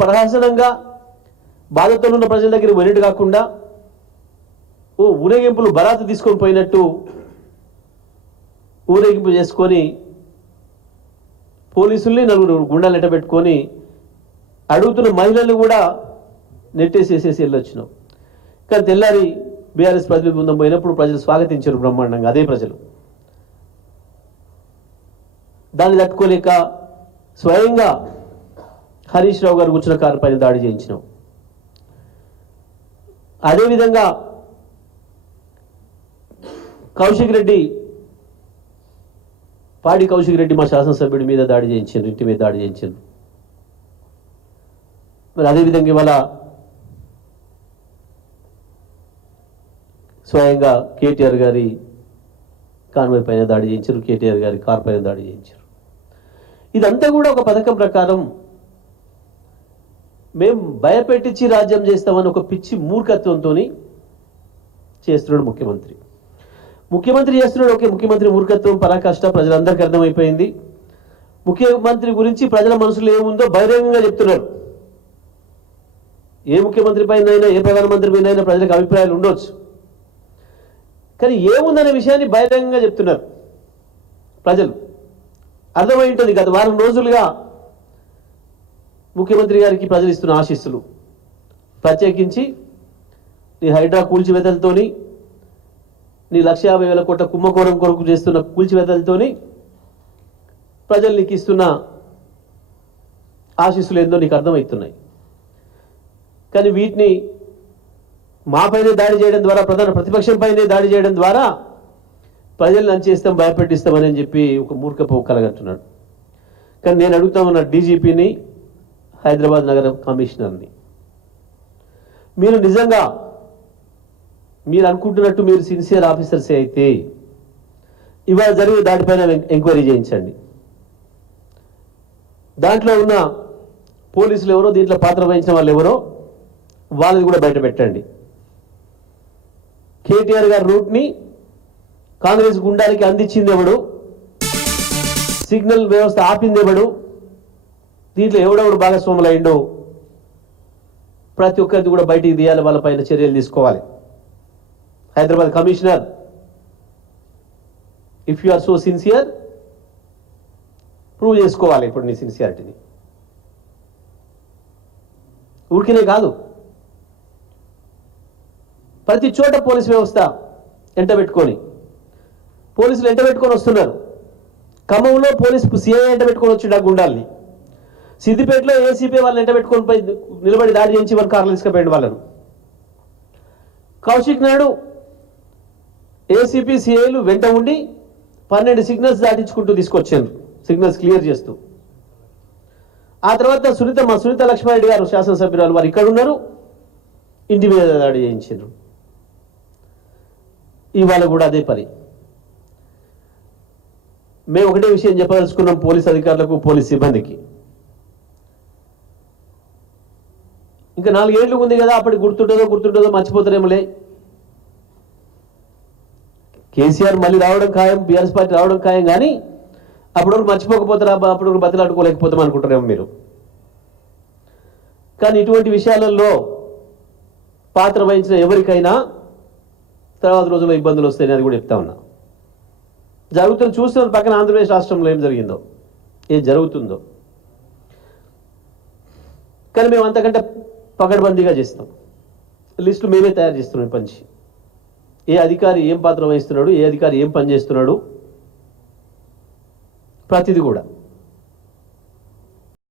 ప్రహసనంగా బాధతో ఉన్న ప్రజల దగ్గర వెళ్ళినట్టు కాకుండా ఊరేగింపులు బరాతు తీసుకొని పోయినట్టు ఊరేగింపు చేసుకొని పోలీసుల్ని నలుగురు గుండాలు ఎట్టబెట్టుకొని అడుగుతున్న మహిళలు కూడా నెట్టేసేసేసి వెళ్ళొచ్చినాం. కానీ తెల్లారి బీఆర్ఎస్ ప్రజల బృందం పోయినప్పుడు ప్రజలు స్వాగతించారు బ్రహ్మాండంగా. అదే ప్రజలు దాన్ని తట్టుకోలేక స్వయంగా హరీష్ రావు గారు కూర్చున్న కారు పైన దాడి చేయించినాం. అదేవిధంగా కౌశిక్ రెడ్డి పాడి కౌశిక్ రెడ్డి మా శాసనసభ్యుడి మీద దాడి చేయించారు, ఇంటి మీద దాడి చేయించారు. మరి అదేవిధంగా ఇవాళ స్వయంగా కేటీఆర్ గారి కాన్వాయ్ పైన దాడి చేయించారు, కేటీఆర్ గారి కార్ పైన దాడి చేయించారు. ఇదంతా కూడా ఒక పథకం ప్రకారం మేము భయపెట్టించి రాజ్యం చేస్తామని ఒక పిచ్చి మూర్ఖత్వంతో చేస్తున్నాడు ముఖ్యమంత్రి. చేస్తున్నాడు. ఓకే, ముఖ్యమంత్రి మూర్ఖత్వం పరాకాష్ట ప్రజలందరికీ అర్థమైపోయింది. ముఖ్యమంత్రి గురించి ప్రజల మనసులో ఏముందో బహిరంగంగా చెప్తున్నారు. ఏ ముఖ్యమంత్రి పైన అయినా ఏ ప్రధానమంత్రి పైన అయినా ప్రజలకు అభిప్రాయాలు ఉండొచ్చు, కానీ ఏముందనే విషయాన్ని బహిరంగంగా చెప్తున్నారు. ప్రజలు అర్థమై ఉంటుంది. గత వారం రోజులుగా ముఖ్యమంత్రి గారికి ప్రజలు ఇస్తున్న ఆశీస్సులు, ప్రత్యేకించి నీ హైడ్రా కూల్చివేతలతోని, నీ 1,50,000 కోట్ల కుంభకోణం కొరకు చేస్తున్న కూల్చివేతలతోని ప్రజలు నీకు ఇస్తున్న ఆశీస్సులు ఏందో నీకు అర్థమవుతున్నాయి. కానీ వీటిని మాపైనే దాడి చేయడం ద్వారా, ప్రధాన ప్రతిపక్షం పైనే దాడి చేయడం ద్వారా ప్రజలను అంచేస్తాం, భయపెట్టిస్తామని చెప్పి ఒక మూర్ఖపు కలగంటున్నాడు. కానీ నేను అడుగుతా ఉన్న డీజీపీని, హైదరాబాద్ నగర కమిషనర్ని, మీరు నిజంగా మీరు అనుకుంటున్నట్టు మీరు సిన్సియర్ ఆఫీసర్సే అయితే ఇవాళ జరిగిన దాటిపైన ఎంక్వైరీ చేయించండి. దాంట్లో ఉన్న పోలీసులు ఎవరో, దీంట్లో పాత్ర వహించిన వాళ్ళు ఎవరో వాళ్ళని కూడా బయట పెట్టండి. కేటీఆర్ గారి రూట్ని కాంగ్రెస్ గుండానికి అందించింది ఎవడు, సిగ్నల్ వ్యవస్థ ఆపింది ఎవడు, దీంట్లో ఎవడెవడు భాగస్వాములు అయిండో ప్రతి ఒక్కరిది కూడా బయటికి తీయాలి, వాళ్ళపైన చర్యలు తీసుకోవాలి. Hyderabad commissioner, if you are so sincere, prove చేసుకోవాలి ఇప్పుడు నీ సిన్సియారిటీని. ఊరికినే కాదు, ప్రతి చోట పోలీస్ వ్యవస్థ పోలీసులు ఎంటబెట్టుకొని వస్తున్నారు. ఖమ్మంలో పోలీసు సిఐ ఎంటబెట్టుకొని వచ్చిండు ఆ గుండాల్ని. సిద్దిపేటలో ఏసీపీ వాళ్ళని ఎంటబెట్టుకొని పోయి నిలబడి దాడి చేయించి వాళ్ళ కార్లు తీసుకుపోయింది వాళ్ళను. కౌశిక్ నాయుడు ఏసీపీ సిఐలు వెంట ఉండి 12 సిగ్నల్స్ దాటించుకుంటూ తీసుకొచ్చారు, సిగ్నల్స్ క్లియర్ చేస్తూ. ఆ తర్వాత సునీత లక్ష్మారెడ్డి గారు శాసనసభ్యురాలు వారు ఇక్కడ ఉన్నారు, ఇంటి మీద దాడి చేయించారు. ఇవాళ కూడా అదే పని. మేము ఒకటే విషయం చెప్పదలుచుకున్నాం పోలీస్ అధికారులకు, పోలీస్ సిబ్బందికి. ఇంకా 4 ఏళ్ళు ఉంది కదా, అప్పటికి గుర్తుంటుందో మర్చిపోతారేమోలే. కేసీఆర్ మళ్ళీ రావడం ఖాయం, బీఆర్ఎస్ పార్టీ రావడం ఖాయం, కానీ అప్పుడు మర్చిపోకపోతారా, అప్పుడు బతిలాడుకోలేకపోతాం అనుకుంటారేమో మీరు. కానీ ఇటువంటి విషయాలలో పాత్ర వహించిన ఎవరికైనా తర్వాత రోజుల్లో ఇబ్బందులు వస్తాయని అది కూడా చెప్తా ఉన్నా. జరుగుతున్న చూస్తున్న పక్కన ఆంధ్రప్రదేశ్ రాష్ట్రంలో ఏం జరిగిందో, ఏం జరుగుతుందో. కానీ మేము అంతకంటే పకడ్బందీగా చేస్తాం. లిస్టు మేమే తయారు చేస్తున్నాం. పంచి ఏ అధికారి ఏం పాత్ర వహిస్తున్నాడు, ఏ అధికారి ఏం పని చేస్తున్నాడు, ప్రతిదీ కూడా